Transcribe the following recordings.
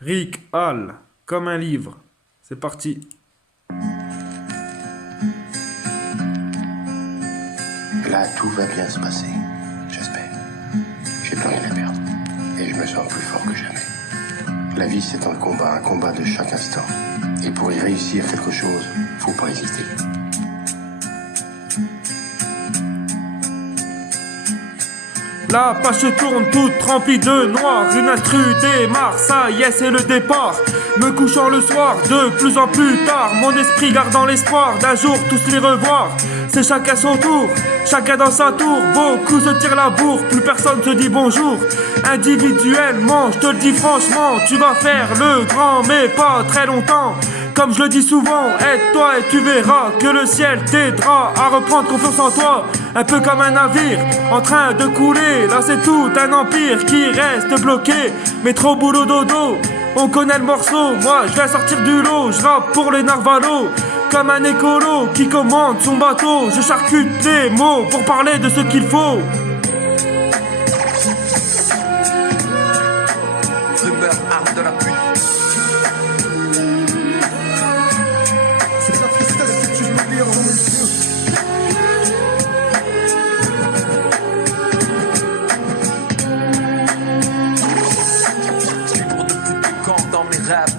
Rick Hall, comme un livre. C'est parti. Là, tout va bien se passer. J'espère. J'ai plus rien à perdre. Et je me sens plus fort que jamais. La vie, c'est un combat de chaque instant. Et pour y réussir quelque chose, faut pas hésiter. La page se tourne toute remplie de noir. Une instru démarre, ça y est, c'est le départ. Me couchant le soir, de plus en plus tard, mon esprit gardant l'espoir d'un jour tous les revoir. C'est chacun son tour, chacun dans sa tour. Beaucoup se tirent la bourre, plus personne se dit bonjour. Individuellement, je te le dis franchement, tu vas faire le grand mais pas très longtemps. Comme je le dis souvent, aide-toi et tu verras que le ciel t'aidera à reprendre confiance en toi. Un peu comme un navire en train de couler. Là c'est tout un empire qui reste bloqué. Mais trop boulot dodo, on connaît le morceau. Moi je vais sortir du lot, je rappe pour les narvalos. Comme un écolo qui commande son bateau. Je charcute les mots pour parler de ce qu'il faut. Rumeur, arme de la pute. C'est la tristesse que tu me lis en mes yeux. Libre de foutre du camp dans mes rêves.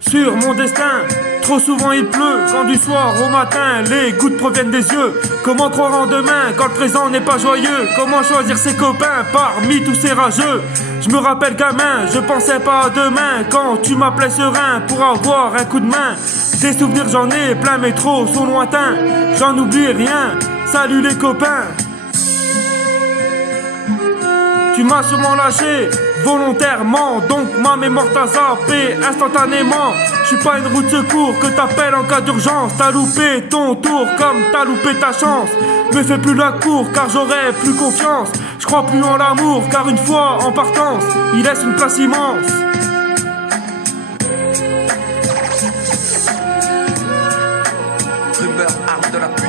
Sur mon destin, trop souvent il pleut. Quand du soir au matin, les gouttes proviennent des yeux. Comment croire en demain quand le présent n'est pas joyeux? Comment choisir ses copains parmi tous ces rageux? Je me rappelle gamin, je pensais pas à demain. Quand tu m'appelais serein pour avoir un coup de main. Des souvenirs j'en ai plein mais trop sont lointains. J'en oublie rien, salut les copains. Tu m'as sûrement lâché volontairement, donc ma mémoire t'a zappé instantanément. Je suis pas une roue de secours que t'appelles en cas d'urgence. T'as loupé ton tour comme t'as loupé ta chance. Me fais plus la cour car j'aurai plus confiance. Je crois plus en l'amour car une fois en partance, il laisse une place immense. Rumeur, arme de la pute.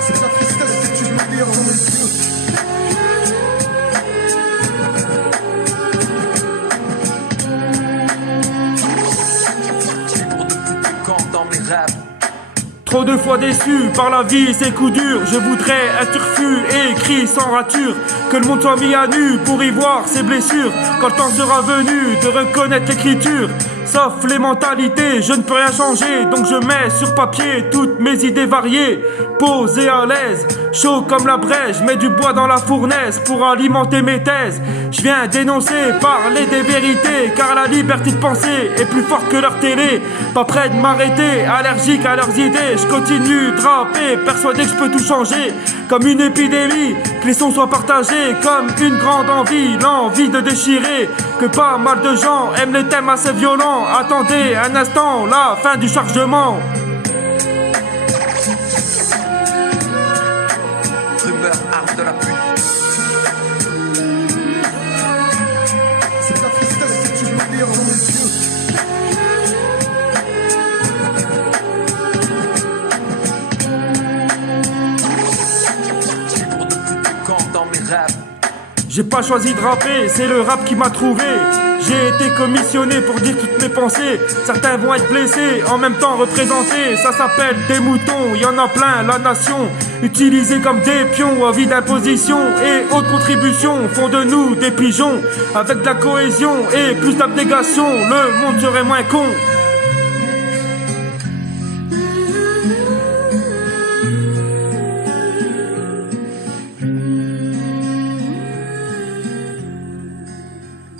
C'est la tristesse que tu me lis en mes yeux. Libre de foutre du camp dans mes rêves. Trop de fois déçu par la vie et ses coups durs. Je voudrais être turfu et écrit sans rature. Que le monde soit mis à nu pour y voir ses blessures. Quand le temps sera venu de reconnaître l'écriture. Sauf les mentalités, je ne peux rien changer. Donc je mets sur papier toutes mes idées variées. Posées à l'aise, chaud comme la braise. Je mets du bois dans la fournaise pour alimenter mes thèses. Je viens dénoncer, parler des vérités. Car la liberté de penser est plus forte que leur télé. Pas prêt de m'arrêter, allergique à leurs idées. Je continue de rapper, persuadé que je peux tout changer. Comme une épidémie, que les sons soient partagés. Comme une grande envie, l'envie de déchirer. Que pas mal de gens aiment les thèmes assez violents. Attendez un instant, la fin du chargement. Rumeur, arme de la pute. C'est la tristesse que tu me lis en mes yeux. Libre de foutre du camp dans mes rêves. J'ai pas choisi de rapper, c'est le rap qui m'a trouvé. J'ai été commissionné pour dire toutes mes pensées. Certains vont être blessés, en même temps représentés. Ça s'appelle des moutons, y en a plein, la nation. Utilisés comme des pions à vie d'imposition. Et autres contributions font de nous des pigeons. Avec de la cohésion et plus d'abnégation, le monde serait moins con.